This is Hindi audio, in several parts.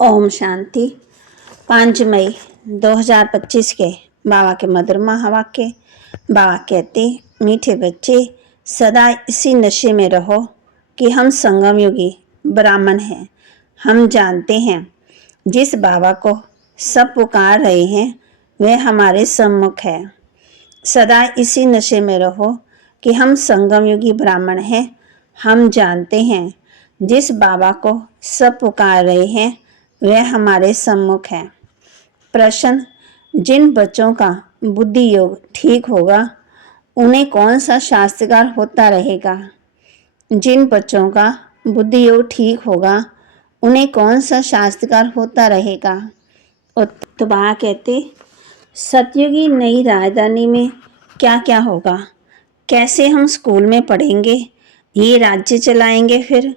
ओम शांति। 5 मई 2025 के बाबा के मधुर महावाक्य। बाबा कहते, मीठे बच्चे सदा इसी नशे में रहो कि हम संगम युगी ब्राह्मण हैं। हम जानते हैं जिस बाबा को सब पुकार रहे हैं वह हमारे सम्मुख है। सदा इसी नशे में रहो कि हम संगम युगी ब्राह्मण हैं। हम जानते हैं जिस बाबा को सब पुकार रहे हैं वह हमारे सम्मुख है। प्रश्न, जिन बच्चों का बुद्धि योग ठीक होगा उन्हें कौन सा शास्त्रकार होता रहेगा? जिन बच्चों का बुद्धि योग ठीक होगा उन्हें कौन सा शास्त्रकार होता रहेगा? तो बाबा कहते, सतयुगी नई राजधानी में क्या क्या होगा? कैसे हम स्कूल में पढ़ेंगे, ये राज्य चलाएंगे, फिर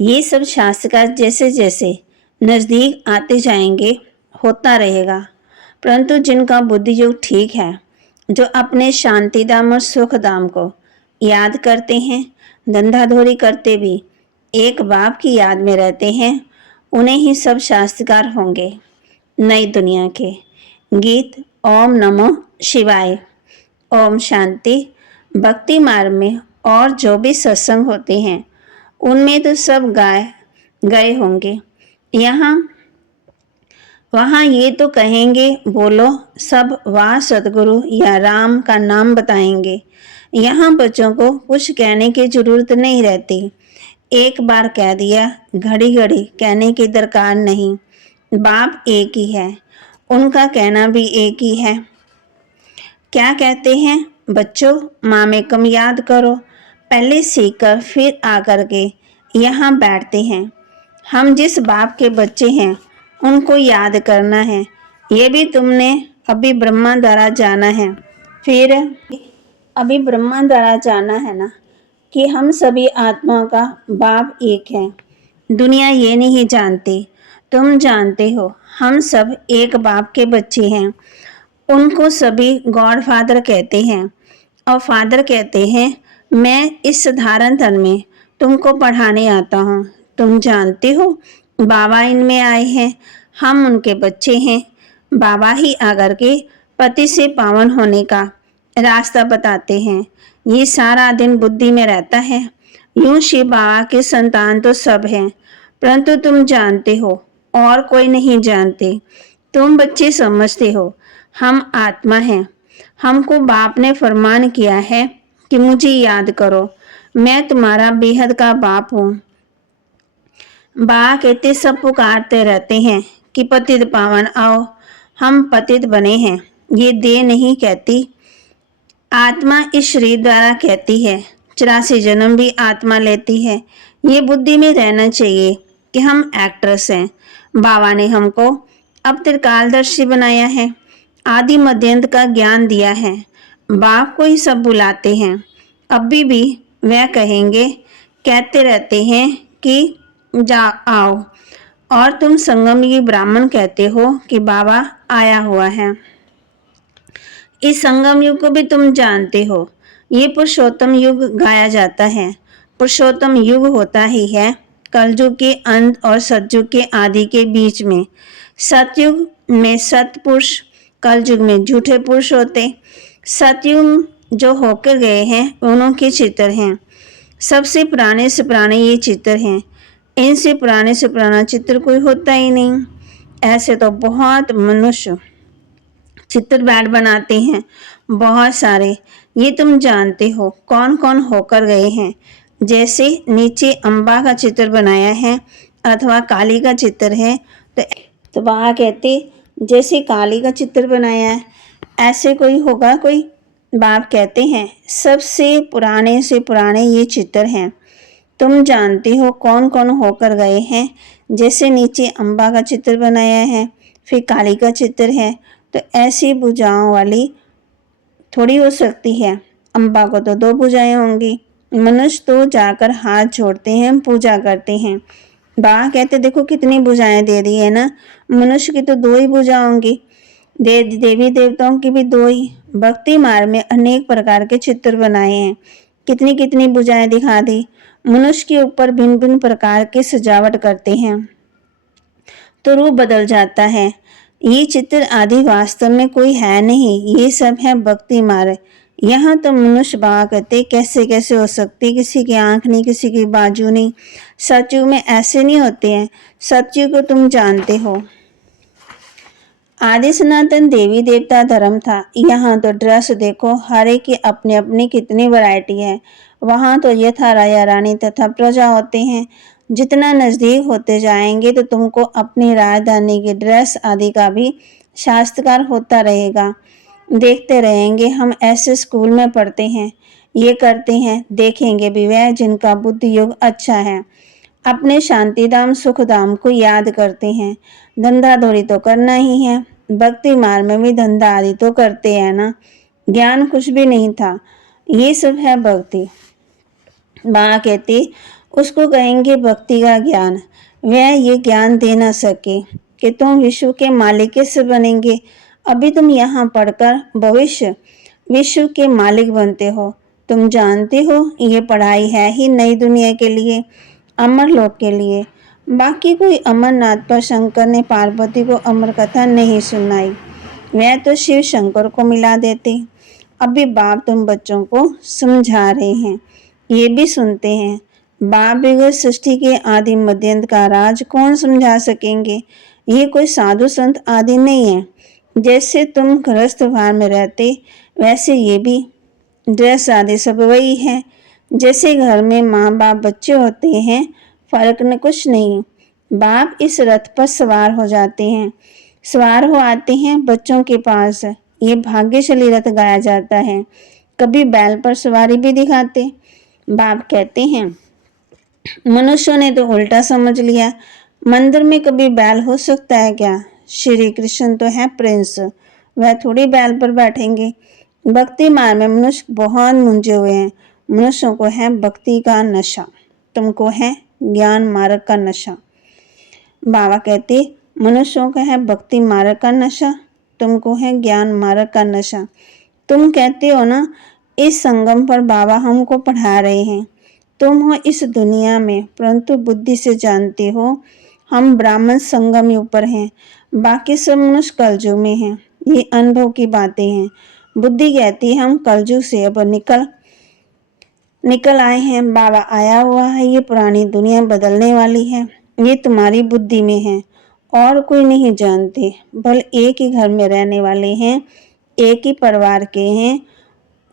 ये सब शास्त्रकार जैसे जैसे नज़दीक आते जाएंगे होता रहेगा। परंतु जिनका बुद्धि योग ठीक है, जो अपने शांतिधाम और सुखधाम को याद करते हैं, धंधाधोरी करते भी एक बाप की याद में रहते हैं, उन्हें ही सब शास्त्रकार होंगे नई दुनिया के। गीत ओम नमो शिवाय। ओम शांति। भक्ति मार्ग में और जो भी सत्संग होते हैं उनमें तो सब गए होंगे। यहाँ वहाँ ये तो कहेंगे, बोलो सब वाह सतगुरु या राम का नाम बताएंगे। यहाँ बच्चों को कुछ कहने की जरूरत नहीं रहती। एक बार कह दिया, घड़ी घड़ी कहने की दरकार नहीं। बाप एक ही है, उनका कहना भी एक ही है। क्या कहते हैं बच्चों, मामेकम याद करो। पहले सीखकर फिर आकर के यहाँ बैठते हैं। हम जिस बाप के बच्चे हैं उनको याद करना है। ये भी तुमने अभी ब्रह्मा द्वारा जाना है। फिर अभी ब्रह्मा द्वारा जाना है ना कि हम सभी आत्माओं का बाप एक है। दुनिया ये नहीं जानती, तुम जानते हो। हम सब एक बाप के बच्चे हैं। उनको सभी गॉड फादर कहते हैं और फादर कहते हैं, मैं इस साधारण धर्म में तुमको पढ़ाने आता हूँ। तुम जानते हो बाबा इनमें आए हैं, हम उनके बच्चे हैं। बाबा ही आकर के पति से पावन होने का रास्ता बताते हैं। ये सारा दिन बुद्धि में रहता है। यूं शिव बाबा के संतान तो सब हैं, परंतु तुम जानते हो और कोई नहीं जानते। तुम बच्चे समझते हो हम आत्मा हैं। हमको बाप ने फरमान किया है कि मुझे याद करो, मैं तुम्हारा बेहद का बाप हूँ। बाबा कहते सब पुकारते रहते हैं कि पतित पावन आओ। हम पतित बने हैं, ये देह नहीं कहती, आत्मा इस शरीर द्वारा कहती है। 84 जन्म भी आत्मा लेती है। ये बुद्धि में रहना चाहिए कि हम एक्ट्रेस हैं। बाबा ने हमको अब त्रिकालदर्शी बनाया है, आदि मध्यंत का ज्ञान दिया है। बाप को ही सब बुलाते हैं। अभी भी वह कहेंगे, कहते रहते हैं कि जा आओ, और तुम संगम युगी ब्राह्मण कहते हो कि बाबा आया हुआ है। इस संगम युग को भी तुम जानते हो। ये पुरुषोत्तम युग गाया जाता है। पुरुषोत्तम युग होता ही है कलयुग के अंत और सतयुग के आदि के बीच में। सतयुग में सतपुरुष, कलयुग में झूठे पुरुष होते। सतयुग जो होकर गए हैं उन्हों के चित्र हैं। सबसे पुराने से पुराने ये चित्र हैं। इनसे पुराने से पुराना चित्र कोई होता ही नहीं। ऐसे तो बहुत मनुष्य चित्र बैठ बनाते हैं, बहुत सारे। ये तुम जानते हो कौन कौन होकर गए हैं। जैसे नीचे अम्बा का चित्र बनाया है अथवा काली का चित्र है, तो बाबा कहते जैसे काली का चित्र बनाया है ऐसे कोई होगा कोई? बाप कहते हैं सबसे पुराने से पुराने ये चित्र हैं। तुम जानते हो कौन कौन होकर गए हैं। जैसे नीचे अम्बा का चित्र बनाया है, फिर काली का चित्र है, तो ऐसी भुजाओं वाली थोड़ी हो सकती है। अम्बा को तो 2 भुजाएं होंगी। मनुष्य तो जाकर हाथ जोड़ते हैं, पूजा करते हैं। बाबा कहते देखो कितनी भुजाएं दे दी है ना। मनुष्य की तो 2 ही भुजा होंगी, देवी देवताओं की भी 2 ही। भक्ति मार्ग में अनेक प्रकार के चित्र बनाए हैं, कितनी कितनी भुजाएं दिखा दी। मनुष्य के ऊपर भिन्न भिन्न प्रकार की सजावट करते हैं। तो रूप बदल जाता है। ये चित्र आदि वास्तव में कोई है नहीं, ये सब है भक्ति मार्ग। यहाँ तो मनुष्य बाबा कहते कैसे कैसे हो सकते, किसी की आंख नहीं, किसी की बाजू नहीं। सतयुग में ऐसे नहीं होते हैं। सतयुग को तुम जानते हो, आदि सनातन देवी देवता धर्म था। यहाँ तो ड्रेस देखो, हर एक की अपनी अपनी कितनी वैरायटी है। वहाँ तो यथा राजा रानी तथा प्रजा होते हैं। जितना नजदीक होते जाएंगे तो तुमको अपनी राजधानी की ड्रेस आदि का भी शास्त्रकार होता रहेगा। देखते रहेंगे, हम ऐसे स्कूल में पढ़ते हैं, ये करते हैं, देखेंगे भी वह जिनका बुद्धि योग अच्छा है, अपने शांतिधाम सुखधाम को याद करते हैं। धंधा दौड़ी तो करना ही है, भक्ति मार्ग में भी धंधा आदि तो करते हैं ना। ज्ञान कुछ भी नहीं था, ये सब है भक्ति। बाबा कहते उसको कहेंगे भक्ति का ज्ञान। वह ये ज्ञान दे ना सके कि तुम विश्व के मालिक कैसे बनेंगे। अभी तुम यहाँ पढ़कर भविष्य विश्व के मालिक बनते हो। तुम जानते हो ये पढ़ाई है ही नई दुनिया के लिए, अमर लोक के लिए। बाकी कोई अमरनाथ पर शंकर ने पार्वती को अमर कथा नहीं सुनाई, वह तो शिव शंकर को मिला देते। अभी बाप तुम बच्चों को समझा रहे हैं, ये भी सुनते हैं। बाप बगैर सृष्टि के आदि मध्यंत का राज कौन समझा सकेंगे। ये कोई साधु संत आदि नहीं है। जैसे तुम गृहस्थ भार में रहते, वैसे ये भी ड्रेस आदि सब वही है। जैसे घर में माँ बाप बच्चे होते हैं, फर्क न कुछ नहीं। बाप इस रथ पर सवार हो जाते हैं, सवार हो आते हैं बच्चों के पास। ये भाग्यशाली रथ गाया जाता है। कभी बैल पर सवारी भी दिखाते। बाप कहते हैं मनुष्यों ने तो उल्टा समझ लिया, मंदिर में कभी बैल हो सकता है क्या। श्री कृष्ण तो है प्रिंस, वह थोड़ी बैल पर बैठेंगे। भक्ति मार्ग में मनुष्य बहुत मुंझे हुए हैं। मनुष्यों को है भक्ति का नशा, तुमको है ज्ञान मार्ग का नशा। बाबा कहते मनुष्यों का है भक्ति मार्ग का नशा, तुमको है ज्ञान मार्ग का नशा। तुम कहते हो ना इस संगम पर बाबा हमको पढ़ा रहे हैं। तुम हो इस दुनिया में, परंतु बुद्धि से जानते हो हम ब्राह्मण संगम युग पर हैं, बाकी सब मनुष्य कलयुग में हैं। ये अनुभव की बातें हैं। बुद्धि कहती है हम कलयुग से अब निकल आए हैं, बाबा आया हुआ है, ये पुरानी दुनिया बदलने वाली है। ये तुम्हारी बुद्धि में है, और कोई नहीं जानते। भले एक ही घर में रहने वाले हैं, एक ही परिवार के हैं,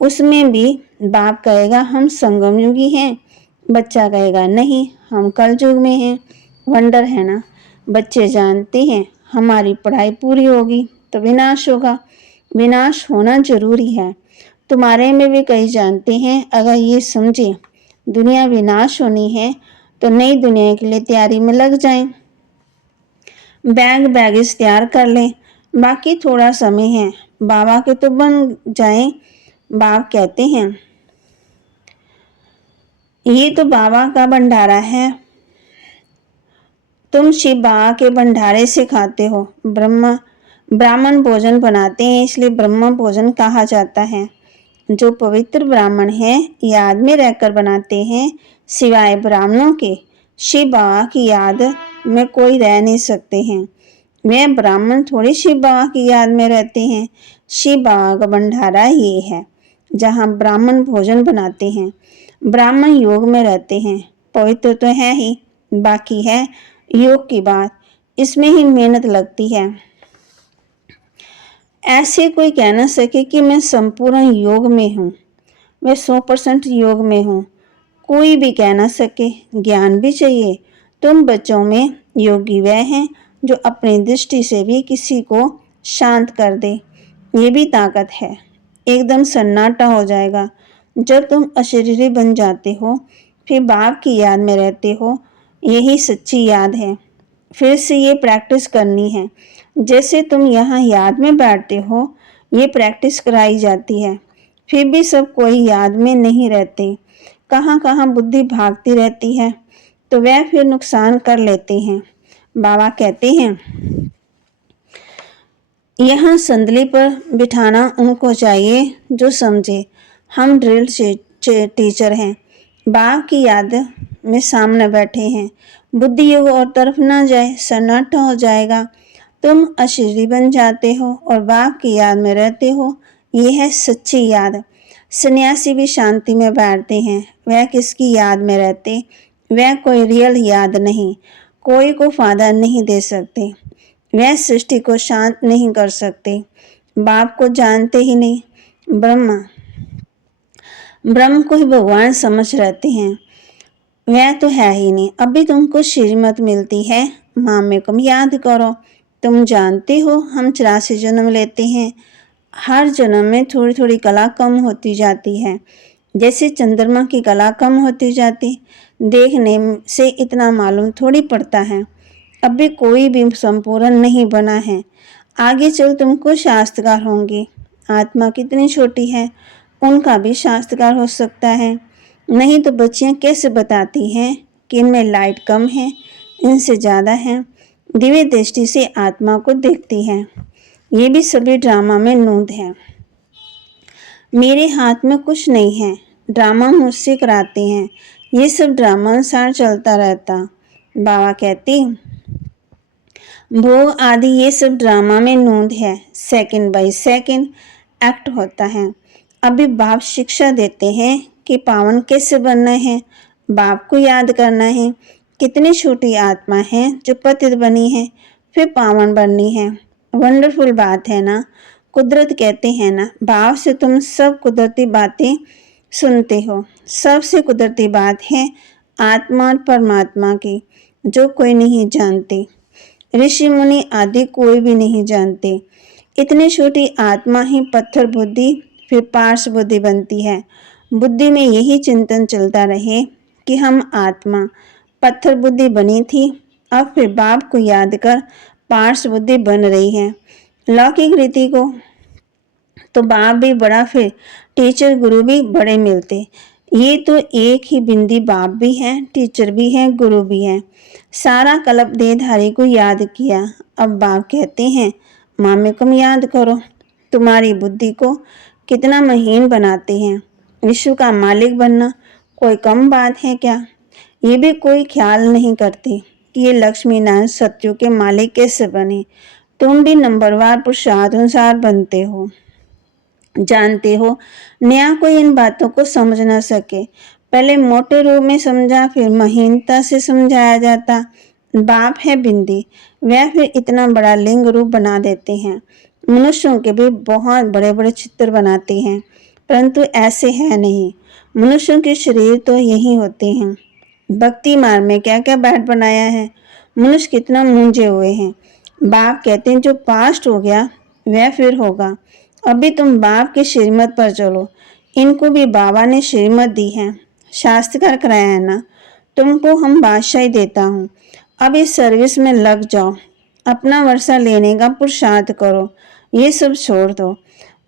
उसमें भी बाप कहेगा हम संगम युगी हैं, बच्चा कहेगा नहीं हम कलयुग में हैं। वंडर है ना। बच्चे जानते हैं हमारी पढ़ाई पूरी होगी तो विनाश होगा, विनाश होना जरूरी है। तुम्हारे में भी कई जानते हैं अगर ये समझे दुनिया विनाश होनी है तो नई दुनिया के लिए तैयारी में लग जाएं। बैगेज तैयार कर लें, बाकी थोड़ा समय है, बाबा के तो बन जाएं। बाप कहते हैं ये तो बाबा का भंडारा है, तुम शिव बाबा के भंडारे से खाते हो। ब्राह्मण भोजन बनाते हैं, इसलिए ब्रह्म भोजन कहा जाता है। जो पवित्र ब्राह्मण है याद में रहकर बनाते हैं, सिवाय ब्राह्मणों के शिव बाबा की याद में कोई रह नहीं सकते हैं। वे ब्राह्मण थोड़ी शिव बाबा की याद में रहते हैं। शिव बाबा का भंडारा ये है जहाँ ब्राह्मण भोजन बनाते हैं। ब्राह्मण योग में रहते हैं, पवित्र तो है ही, बाकी है योग की बात, इसमें ही मेहनत लगती है। ऐसे कोई कह ना सके कि मैं संपूर्ण योग में हूँ, मैं 100% योग में हूँ, कोई भी कह ना सके। ज्ञान भी चाहिए। तुम बच्चों में योगी वह हैं जो अपनी दृष्टि से भी किसी को शांत कर दे, ये भी ताकत है। एकदम सन्नाटा हो जाएगा जब तुम अशरीरी बन जाते हो, फिर बाप की याद में रहते हो, यही सच्ची याद है। फिर से ये प्रैक्टिस करनी है। जैसे तुम यहाँ याद में बैठते हो, ये प्रैक्टिस कराई जाती है। फिर भी सब कोई याद में नहीं रहते, कहाँ कहाँ बुद्धि भागती रहती है, तो वह फिर नुकसान कर लेते हैं। बाबा कहते हैं यहाँ संदली पर बिठाना उनको चाहिए जो समझे। हम ड्रिल टीचर हैं। बाप की याद में सामने बैठे हैं। बुद्धि योग और तरफ ना जाए, सन्नाटा हो जाएगा। तुम अशरीरी बन जाते हो और बाप की याद में रहते हो। ये है सच्ची याद। सन्यासी भी शांति में बैठते हैं, वह किसकी याद में रहते, वह कोई रियल याद नहीं, कोई को फायदा नहीं दे सकते, वह सृष्टि को शांत नहीं कर सकते, बाप को जानते ही नहीं, ब्रह्म को ही भगवान समझ रहते हैं, वह तो है ही नहीं। अभी तुमको श्रीमत मिलती है, मामे को याद करो। तुम जानते हो हम 84 जन्म लेते हैं, हर जन्म में थोड़ी थोड़ी कला कम होती जाती है, जैसे चंद्रमा की कला कम होती जाती। देखने से इतना मालूम थोड़ी पड़ता है, अभी कोई भी संपूर्ण नहीं बना है। आगे चल तुमको शास्त्रकार होंगे। आत्मा कितनी छोटी है, उनका भी शास्त्रकार हो सकता है। नहीं तो बच्चियां कैसे बताती हैं कि इनमें लाइट कम है, इनसे ज़्यादा है। दिव्य दृष्टि से आत्मा को देखती है। ये भी सभी ड्रामा में नूंद है। मेरे हाथ में कुछ नहीं है, ड्रामा मुझसे कराते हैं, ये सब ड्रामा अनुसार चलता रहता। बाबा कहती भोग आदि ये सब ड्रामा में नूंद है, सेकंड बाय सेकंड एक्ट होता है। अभी बाप शिक्षा देते हैं कि पावन कैसे बनना है, बाप को याद करना है। कितनी छोटी आत्मा है जो पतित बनी है, फिर पावन बननी है। वंडरफुल बात है ना। कुदरत कहते हैं ना, भाव से तुम सब कुदरती बातें सुनते हो। सबसे कुदरती बात है आत्मा और परमात्मा की, जो कोई नहीं जानते, ऋषि मुनि आदि कोई भी नहीं जानते। इतनी छोटी आत्मा ही पत्थर बुद्धि फिर पार्श बुद्धि बनती है। बुद्धि में यही चिंतन चलता रहे कि हम आत्मा पत्थर बुद्धि बनी थी, अब फिर बाप को याद कर पार्श बुद्धि बन रही है। लौकिक रीति को तो बाप भी बड़ा, फिर टीचर गुरु भी बड़े मिलते। ये तो एक ही बिंदी बाप भी है, टीचर भी है, गुरु भी है। सारा कल्प देहधारी को याद किया। अब बाप कहते हैं मामे को याद करो। तुम्हारी बुद्धि को कितना महीन बनाते हैं। विश्व का मालिक बनना कोई कम बात है क्या? ये भी कोई ख्याल नहीं करते कि ये लक्ष्मी नारायण सत्यों के मालिक कैसे बने। तुम भी नंबरवार पुरुषार्थ अनुसार बनते हो। जानते हो नया कोई इन बातों को समझ ना सके। पहले मोटे रूप में समझा, फिर महीनता से समझाया जाता। बाप है बिंदी, वह फिर इतना बड़ा लिंग रूप बना देते हैं। मनुष्यों के भी बहुत बड़े बड़े चित्र बनाते हैं, परंतु ऐसे है नहीं। मनुष्यों के शरीर तो यही होते हैं। भक्ति मार्ग में क्या क्या बैठ बनाया है, मनुष्य कितना मूंझे हुए हैं। बाप कहते हैं जो पास्ट हो गया वह फिर होगा। अभी तुम बाप के श्रीमत पर चलो। इनको भी बाबा ने श्रीमत दी है, शास्त्रकार कराया है ना। तुमको हम बादशाही देता हूँ, अब इस सर्विस में लग जाओ। अपना वर्षा लेने का पुरुषार्थ करो, ये सब छोड़ दो।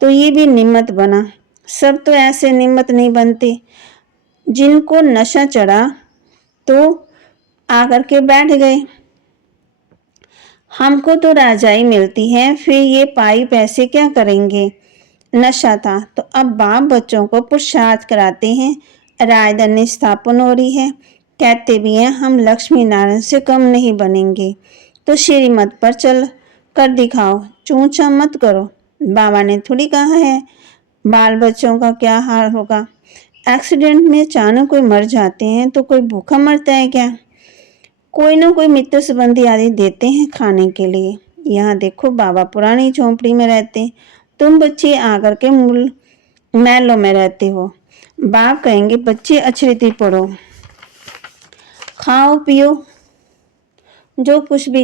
तो ये भी निमित्त बना। सब तो ऐसे निमित्त नहीं बनते। जिनको नशा चढ़ा तो आकर के बैठ गए। हमको तो राजाई मिलती है, फिर ये पाई पैसे क्या करेंगे। नशा था तो अब बाप बच्चों को पुरुषार्थ कराते हैं। राजधानी स्थापन हो रही है, कहते भी हैं हम लक्ष्मी नारायण से कम नहीं बनेंगे। तो श्रीमत पर चल कर दिखाओ, चूचा मत करो। बाबा ने थोड़ी कहा है बाल बच्चों का क्या हाल होगा। एक्सीडेंट में अचानक कोई मर जाते हैं तो कोई भूखा मरता है क्या? कोई ना कोई मित्र संबंधी आदि देते हैं खाने के लिए। यहाँ देखो बाबा पुरानी झोंपड़ी में रहते, तुम बच्चे आकर के महलों में रहते हो। बाप कहेंगे बच्चे अच्छी रीति पढ़ो, खाओ पियो, जो कुछ भी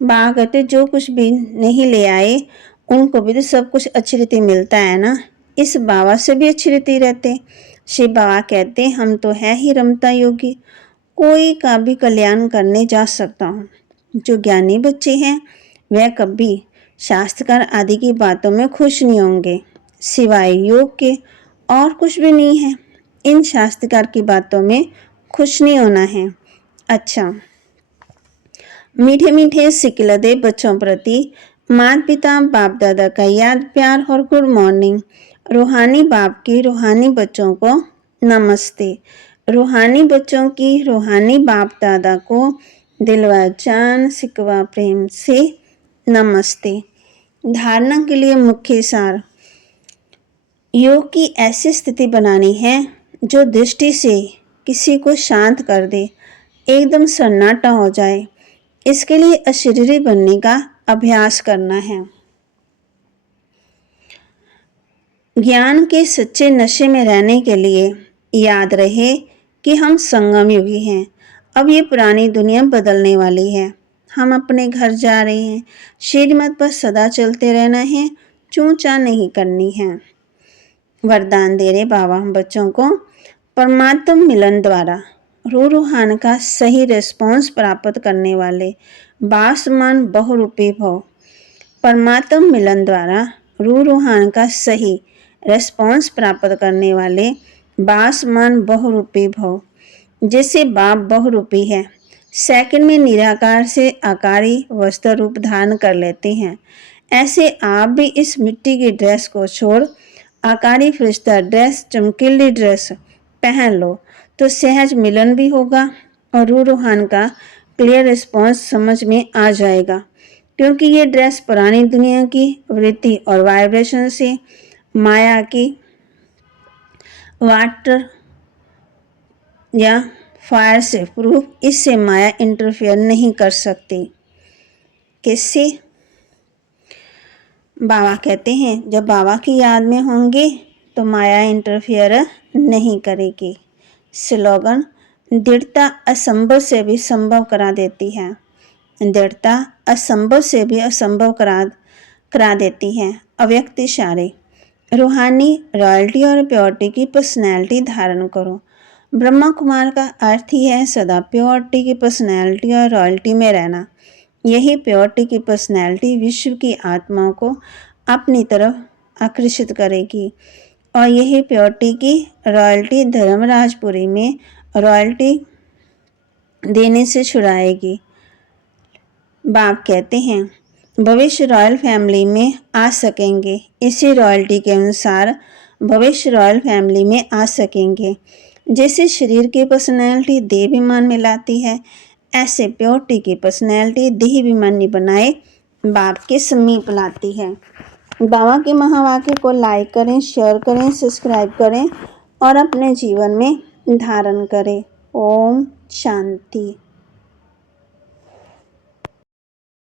बाप कहते जो कुछ भी नहीं ले आए उनको भी तो सब कुछ अच्छी रीति मिलता है ना। इस बाबा से भी अच्छी रीति रहते। शिव बाबा कहते हम तो है ही रमता योगी, कोई का भी कल्याण करने जा सकता हूँ। जो ज्ञानी बच्चे हैं वह कभी शास्त्रकार आदि की बातों में खुश नहीं होंगे, सिवाय योग के और कुछ भी नहीं है। इन शास्त्रकार की बातों में खुश नहीं होना है। अच्छा, मीठे मीठे सिकलदे बच्चों प्रति माता पिता बाप दादा का याद प्यार और गुड मॉर्निंग। रूहानी बाप की रूहानी बच्चों को नमस्ते। रूहानी बच्चों की रूहानी बाप दादा को दिलवा जान सिकवा प्रेम से नमस्ते। धारणा के लिए मुख्य सार। योग की ऐसी स्थिति बनानी है जो दृष्टि से किसी को शांत कर दे, एकदम सन्नाटा हो जाए। इसके लिए अशरीरी बनने का अभ्यास करना है। ज्ञान के सच्चे नशे में रहने के लिए याद रहे कि हम संगम युगी हैं। अब ये पुरानी दुनिया बदलने वाली है। हम अपने घर जा रहे हैं। श्रीमत पर सदा चलते रहना है, चूं-चा नहीं करनी है। वरदान दे रहे बाबा हम बच्चों को। परमात्म मिलन द्वारा रूहान का सही रिस्पॉन्स प्राप्त करने वाले बासमान बहुरूपी भव। परमात्म मिलन द्वारा रूहान का सही रिस्पॉन्स प्राप्त करने वाले बासमान बहुरूपी भव। जैसे बाप बहुरूपी है, सेकंड में निराकार से आकारी वस्त्र रूप धारण कर लेते हैं, ऐसे आप भी इस मिट्टी की ड्रेस को छोड़ आकारी फरिश्ता ड्रेस, चमकीली ड्रेस पहन लो तो सहज मिलन भी होगा और रूहान का क्लियर रिस्पॉन्स समझ में आ जाएगा। क्योंकि ये ड्रेस पुरानी दुनिया की वृत्ति और वाइब्रेशन से, माया की वाटर या फायर से प्रूफ, इससे माया इंटरफेयर नहीं कर सकती। किससे? बाबा कहते हैं जब बाबा की याद में होंगे तो माया इंटरफेयर नहीं करेगी। स्लोगन। दृढ़ता असंभव से भी संभव करा देती है। दृढ़ता असंभव से भी असंभव करा देती है। अव्यक्त इशारे। रूहानी रॉयल्टी और प्योरिटी की पर्सनैलिटी धारण करो। ब्रह्मा कुमार का अर्थ ही है सदा प्योरिटी की पर्सनैलिटी और रॉयल्टी में रहना। यही प्योरिटी की पर्सनैलिटी विश्व की आत्माओं को अपनी तरफ आकर्षित करेगी और यही प्योरिटी की रॉयल्टी धर्मराजपुरी में रॉयल्टी देने से छुड़ाएगी। बाप कहते हैं भविष्य रॉयल फैमिली में आ सकेंगे, इसी रॉयल्टी के अनुसार भविष्य रॉयल फैमिली में आ सकेंगे। जैसे शरीर की पर्सनैलिटी देह विमान में लाती है, ऐसे प्योरिटी की पर्सनैलिटी देह विमानी बनाए बाप के समीप लाती है। बाबा के महावाक्य को लाइक करें, शेयर करें, सब्सक्राइब करें और अपने जीवन में धारण करें। ओम शांति।